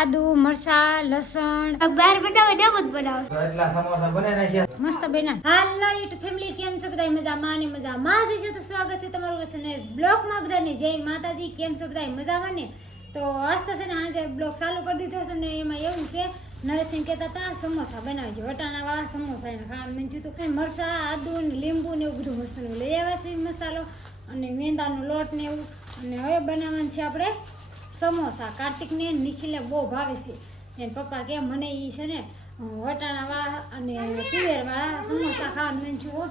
આદુ મરચા લસણ. બાર બનાવે ડબલ બનાવે. તો એટલા સમોસા બનાવી નાખ્યા. મસ્ત બેના હાલ લાઈટ ફેમિલી કેમ છો? મજા મજામાં ને મજામાં જ છે? તો સ્વાગત છે તમારું વસને બ્લોગમાં બધાને. જય માતાજી કેમ છો બધા મજામાં ને? તો હસ્ત છે ને આજે બ્લોગ ચાલુ કરી દીધો છે ને એમાં એવું છે નરેશસિંહ કહેતા હતા સમોસા બનાવી છે વટાણા વાળા સમોસા એને ખાવાનું મેં થયું હતું. મરચા આદુ ને લીંબુ ને એવું બધું મસાલો લઈ આવ્યા છે મસાલો અને મેંદાનો લોટ ને એવું. અને હવે બનાવવાનું છે આપણે સમોસા. કાર્તિકને નિખિલે બહુ ભાવે છે. એને પપ્પા કે મને એ છે ને વટાણાવાળા અને તુવેરવાળા સમોસા ખાવાનું મેં જુઓ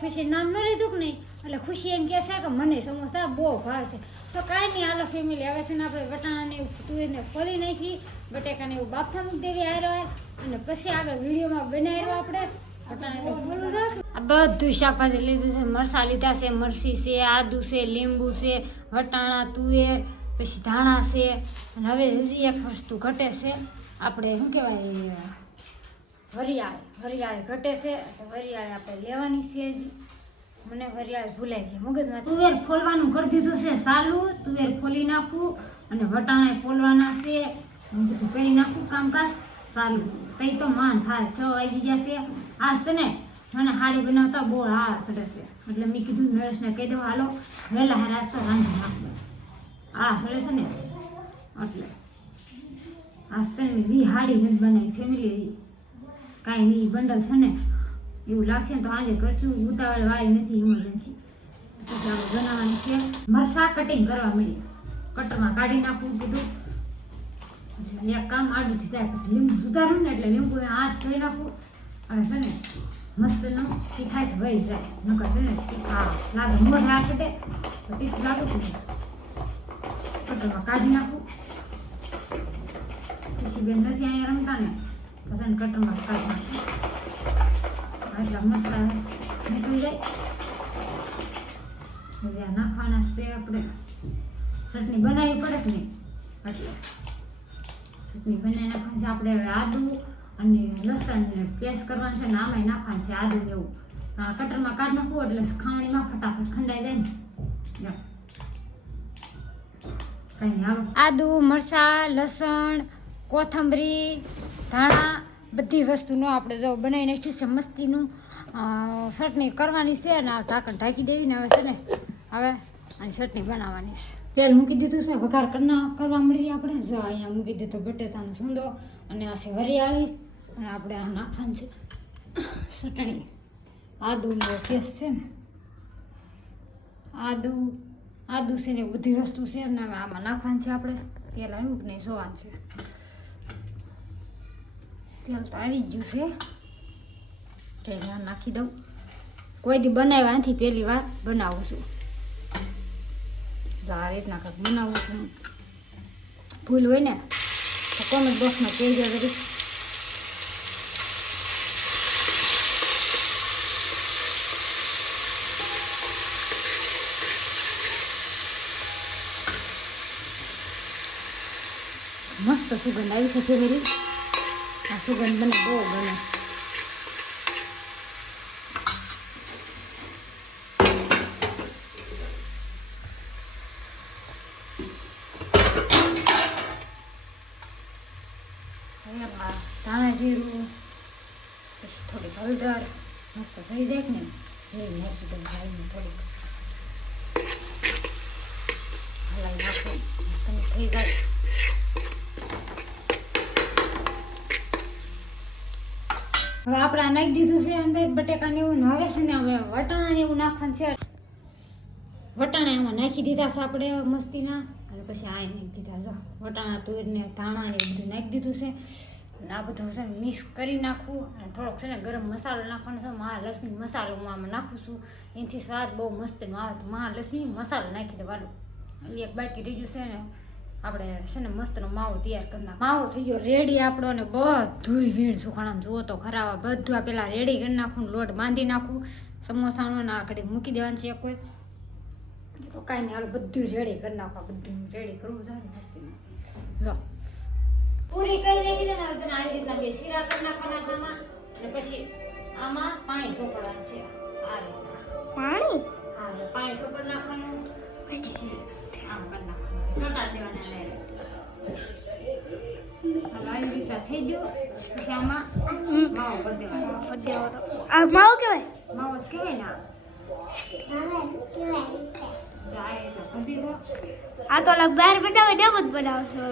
ખુશી નામ ન લીધું કે નહીં? એટલે ખુશી એમ કહે છે કે મને સમોસા બહુ ભાવે છે. તો કાંઈ નહીં, હાલો ફેમિલી હવે છે ને આપણે વટાણાને એવું તુવેરને ફોલી નાખી, બટેકાને એવું બાફા મૂકી દેવી આયરો અને પછી આગળ વિડીયોમાં બનાવ્યો આપણે. બધું શાકભાજી લીધું છે. મરસા લીધા છે, મરસી છે, આદુ છે, લીંબુ છે, વટાણા, તુવેર, પછી ધાણા છે. અને હવે હજી એક વસ્તુ ઘટે છે. આપણે શું કહેવાય, વરિયાળ. વરિયાળ ઘટે છે. એટલે વરિયાળ આપણે લેવાની છે હજી. મને વરિયાળ ભૂલાઈ ગઈ મગજમાં. તુવેર ફોલવાનું કરી દીધું છે સાલું. તુવેર ફોલી નાખું અને વટાણા ફોલવાના છે. બધું કરી નાખું કામકાજ. સાલું તઈ તો માન થાય. છ વાગી ગયા છે. આ છે ને, મને હાડી બનાવતા બહુ ચડે છે. એટલે મેં કીધું નરેશને કહી દઉં હાલો, વહેલા હારા તો રાંધી નાખવું આ ચડે છે ને. એટલે આ છે ને વી હાડી નથી બનાવી ફેમિલી કાંઈ નહીં બંડલ છે ને, એવું લાગશે ને તો આજે કરશું. ઉતાવળ વાળી નથી. ઇમરજન્સી પછી આપણે બનાવવાની છે. મરસા કટિંગ કરવા મળી કટરમાં કાઢી નાખવું કીધું. એટલે એક કામ આડું થઈ જાય, પછી લીંબુ સુધારું ને એટલે લીંબુ હાથ ધોઈ નાખું. અને છે ને, મસ્ત નો તીખાય છે વહી જાય. નકર છે ને હા લાગે મોઢ હાથ દે, તો તીખું લાગે છે કાઢી નાખું. પછી બેન નથી અહીંયા રમતા ને પછી કટરમાં કાઢી નાખવું એટલા મસ્ત નીકળી જાય. આ નાખવાના છે આપણે. ચટણી બનાવવી પડે કે નહીં? એટલે ચટણી બનાવી નાખવાની છે આપણે હવે આદુ અને લસણ પેસ્ટ કરવાનું છે ને આમાં નાખવાનું છે આદુ ને એવું. કટરમાં કાઢ નાખવું એટલે ખાવણીમાં ફટાફટ ખંડાઈ જાય ને. કઈ આદુ, મરચાં, લસણ કોથમરી ધાણા, બધી વસ્તુનો આપણે જો બનાવી નાખ્યું છે, મસ્તીનું ચટણી કરવાની છે અને ઢાંકણ ઢાંકી દેવી ને હવે છે ને, હવે આની ચટણી બનાવવાની છે. તેલ મૂકી દીધું છે, વઘાર કરના કરવા મળી આપણે. જો અહીંયા મૂકી દીધો બટેટાનો સૂંદો અને આ છે વરિયાળી અને આપણે આ નાખવાનું છે ચટણી. આદુનો પેસ્ટ છે ને. આદુ આદુ છે ને બધી વસ્તુ છે ને આમાં નાખવાનું છે આપણે. તેલ આવ્યું કે નહીં જોવાનું છે. તેલ તો આવી જ ગયું છે. નાખી દઉં. કોઈ દી બનાવ્યા નથી, પહેલી વાર બનાવું છું. જો આ રીતના કંઈક બનાવું છું. ભૂલ હોય ને, તો કોમેન્ટ બોક્સમાં કહેજો જરી મસ્ત સુગંધ આવી છે ફેમિલી આ સુગંધ મને બહુ ગમે હવે આમાં ધાણા જીરું પછી હળદર મસ્ત થઈ જાય ને એ નાખી દઉં ગાયને થોડીક. હલાવી નાખું. મસ્ત થઈ જાય. હવે આપણે આ નાખી દીધું છે અંદર બટેકા ને એવું નાવે છે ને હવે વટાણા ને એવું નાખવાનું છે. વટાણા એમાં નાખી દીધા છે આપણે મસ્તીના. અને પછી આ નાખી દીધા છે. વટાણા તુર ને ધાણા ને બધું નાખી દીધું છે. અને આ બધું છે મિક્સ કરી નાખવું અને થોડોક છે ને ગરમ મસાલો નાખવાનો છે. મહાલક્ષ્મી મસાલો હું આમાં નાખું છું. એનાથી સ્વાદ બહુ મસ્ત આવે મહાલક્ષ્મી મસાલો નાખી દેવાનો. એટલે એક બાકી ગયું છે ને, આપણે છે ને મસ્તનો માવો તૈયાર કરી નાખો. માવો થઈ ગયો રેડી આપણો ને બધું વીણ સુખાણામાં જુઓ તો ખરાબ. આ બધું આ પહેલાં રેડી કરી નાખું લોટ બાંધી નાખું. સમોસાનું ને આ ઘડી મૂકી દેવાનું છે કોઈ તો કાંઈ નહીં બધું રેડી કરી નાખવા બધું રેડી કરવું ને મસ્તી લો. પૂરી કરી છે ને આવી રીતના બે શીરા કરી નાખવાના છે આમાં. અને પછી આમાં પાણી ચોપડવાનું છે. આ રીતના. પાણી? હા પાણી ચોપડ નાખવાનું. પછી? આમ કરી નાખવાનું. છોટા દેવાના લે આવી રીતના થઈ ગયું. પછી આમાં માવો દેવાનો. આ માવો કહેવાય? માવો કહેવાય ને આ. તો અલગ બહાર બનાવે જ બનાવશો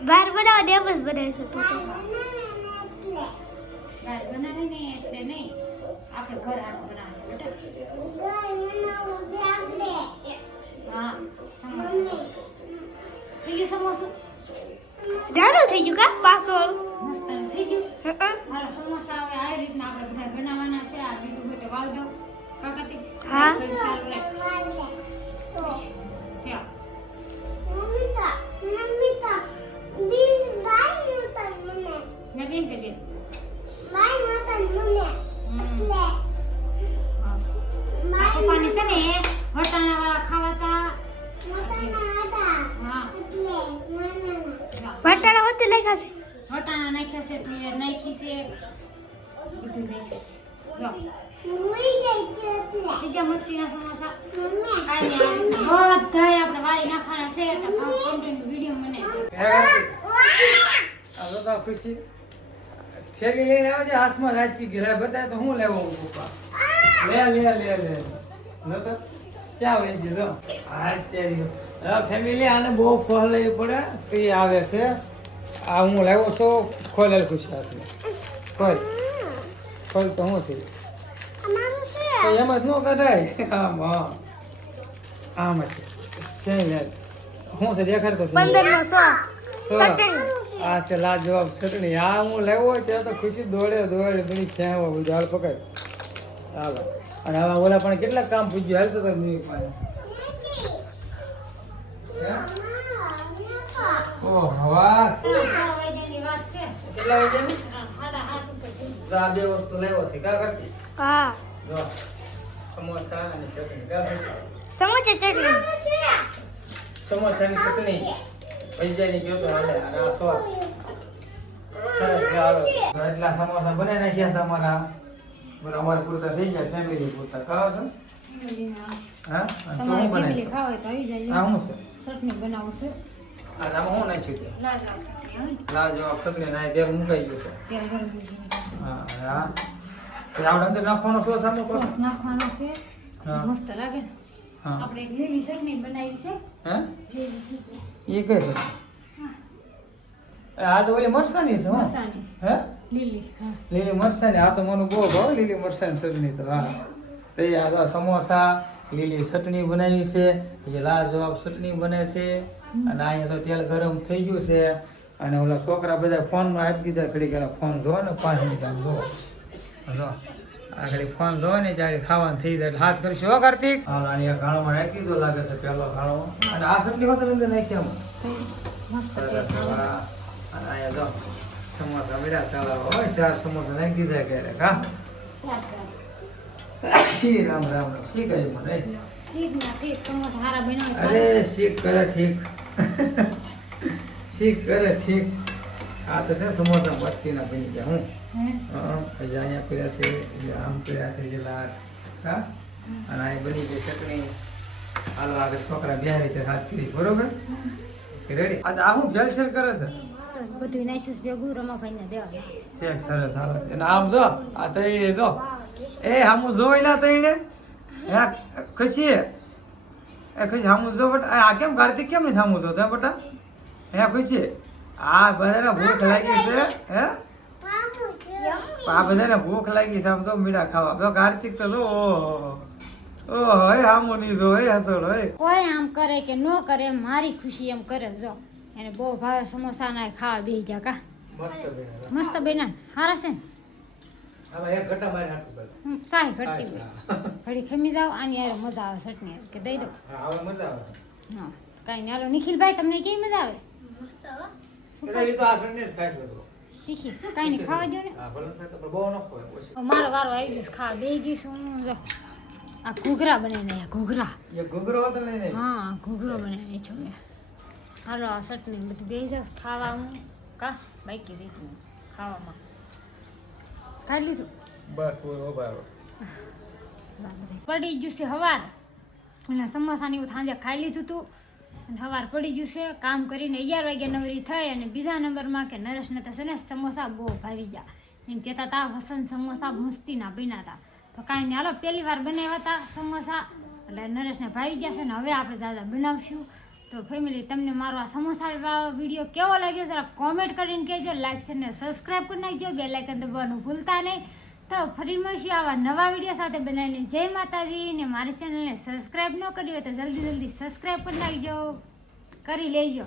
હે? બહાર બનાવે ને એમ જ બનાવી શકતો હતો દાળ બનાવે ને એટલે નહીં આપણે ઘર આટલું બનાવે છે બેટા હા સમોસા. થઈ ગયું સમોસું? નાનું થઈ ગયું કા? પાસો મસ્ત થઈ ગયું? મારા સમોસા હવે આ રીતના આપણે બધા બનાવવાના છે આ બીજું હોય તો વાવજો. દો વટાણા નાખ્યા છે તુવેર નાખી છે બધું નાખ્યું છે. જો બીજા મસ્તીના સમોસા કાંઈ નહીં આ રીતના બધાય આપણે વાળી નાખવાના છે તો કન્ટિન્યુ વીડિયો મને આ તો તો ખુશી થેલી લઈને આવજે હાથમાં નાસી ગઈ લે બતાય તો હું લેવો હું પપ્પા લે લે લે લે નકર ક્યાં વહી ગયો જો આ તેરી હવે ફેમિલી આને બહુ ફળ લેવી પડે તો એ આવે છે આ હું લાવ્યો છું ખોલેલ ખુશ હાથમાં ખોલ. ખોલ તો હું છે? એમ જ ન કઢાય. આમ હા આમ જ. છે હું છે દેખાડતો આ છે લાજવાબ ચટણી. આ હું લેવો હોય ત્યાં તો ખુશી દોડે દોડે બધી ખેવો બધું હાલ પકડ. ચાલો અને હવે ઓલા પણ કેટલા કામ પૂછ્યું. હાલ તો તમે કેટલા હા, આ બે વસ્તુ લેવો છે. કા કરતી? હા. જો સમોસા અને ચટણી. કા સમોસા ચટણી. સમોસાની ચટણી. પૈસાની કયો તો હાલે અને આ સોસ સરસ ચાલો તો એટલા સમોસા બનાવી નાખ્યા છે અમારા. અમારે પૂરતા થઈ ગયા ફેમિલી પૂરતા. કહો છો? હા. તો તમારે હું ફેમિલી બનાવીશ ખાવ હોય તો આવી જાય આ શું છે? ચટણી બનાવું છું. આમાં હું નાખ્યું છે? લાલ લાલ ને, લાલ જવાબ તેલ મુકાઈ ગયું છે. હા આ તો આપણે અંદર નાખવાનો સોસ આમાં સોસ નાખવાનો છે. મસ્ત લાગે. આપણે એક લીલી ચટણી બનાવી છે. હે? લીલી એ કઈ છે? આ તો ઓલી મરસાની છે હો. હે? લીલી હા. લીલી મરચાંની આ તો મને બહુ ભાવ લીલી મરસાની ચટણી તો હા. તો આ સમોસા લીલી ચટણી બનાવી છે પછી લાજવાબ ચટણી બને છે. અને અહીંયા તો તેલ ગરમ થઈ ગયું છે. અને ઓલા છોકરા બધા ફોનમાં આપી દીધા. ઘડી એના ફોન જો ને પાંચ મિનિટ આમ જો. આ ઘડી ફોન જો ને ત્યારે ખાવાનું થઈ જાય એટલે હાથ કરશે હો કાર્તિક. હા અહીંયા ગાળોમાં નાખી દીધો લાગે છે પેલો ગાળો. અને આ ચટણી હોત અંદર નાખી આમાં. અને અહીંયા જો સમોસા મેળા તળાવ. હોય ચાર સમોસા નાખી દીધા ક્યારેક હા. ચાર ચાર. શી રામ રામ રામ. શી કહ્યું મને. અરે શીખ કરે ઠીક. શીખ કરે ઠીક. આ તો છે સમોસા મસ્તી ના બની ગયા હું? પછી અહીંયા કર્યા છે આમ કર્યા છે જેલા હા? અને અહીં બની ગઈ ચટણી. હાલો આગળ છોકરા બિહારી રીતે હાથ કરી બરોબર? રેડી આ હું ભેળસેળ કરે છે? બધું નાખ્યું ભેગું રમાભાઈને દેવા છે સરસ સરસ અને આમ જો આ તઈ જો. એ હામું જોઈ ના તઈને હે? ખુશી? એ ખુશી હામું જો બટા આ કેમ કાર્તિક કેમ નહીં થામું તો બટા? હે ખુશી? આ બધાને ભૂખ લાગી છે. હે? આ બધાને ભૂખ લાગી છે આમ તો મીઠા ખાવા. તો કાર્તિક તો લો ઓહો ઓહો હે હામું નહીં જો હે હસોડ હોય કોઈ આમ કરે કે ન કરે એમ મારી ખુશી એમ કરે જો. એને બહુ ભાવે સમોસા ના ખાવા બેસી જા કા. મસ્ત મસ્ત બેના હારા છે ને આમાં એક ઘટા મારી હાટું કરે હમ, સાય ઘટતી ઘડી ખમી જાવ આની યાર મજા આવે ચટણી. કે દઈ દઉં હવે મજા આવે. હા કાંઈ નહીં હાલો નિખિલભાઈ તમને કેવી મજા આવે? એ તો આ જ બધું. કાંઈ નહીં ખાવા દો ને. હા ભલે થાય તો પણ બહુ ન ખવાય ઓછી. મારો વારો આવી ગયો ખાવા બે ગઈ છું હું જો. આ ઘૂઘરા બનાવીને ઘૂઘરા. એ ઘૂઘરો હતો ને હા ઘૂઘરો બનાવી છો મેં હાલો આ ચટણી બધું બે જાવ ખાવા હું. કા? બાકી રહી ખાવામાં. ખાઈ લીધું બસ પૂરો ઊભા પડી ગયું છે હવાર. અને સમોસાની એવું સાંજે ખાઈ લીધું હતું અને સવાર પડી ગયું છે. કામ કરીને અગિયાર વાગ્યા નવરી થઈ અને બીજા નંબરમાં કે નરેશને છે ને સમોસા બહુ ભાવી ગયા. એમ કહેતા હતા વસંત સમોસા મસ્તીના બન્યા હતા તો કાંઈ નહીં હાલો પહેલી વાર બનાવ્યા હતા સમોસા. એટલે નરેશને ભાવી ગયા છે ને હવે આપણે દાદા બનાવશું. તો ફેમિલી તમને મારો આ સમોસા વીડિયો કેવો લાગ્યો જરા કોમેન્ટ કરીને કહેજો. લાઈક છે ને સબસ્ક્રાઈબ કરી નાખજો. બે લાઇકન દબાવવાનું ભૂલતા નહીં. તો ફરી મળશું આવા નવા વીડિયો સાથે. બનાવીને જય માતાજી ને મારી ચેનલને સબસ્ક્રાઈબ ન કરી હોય તો જલ્દી જલ્દી સબસ્ક્રાઈબ કરી નાખજો. કરી લેજો.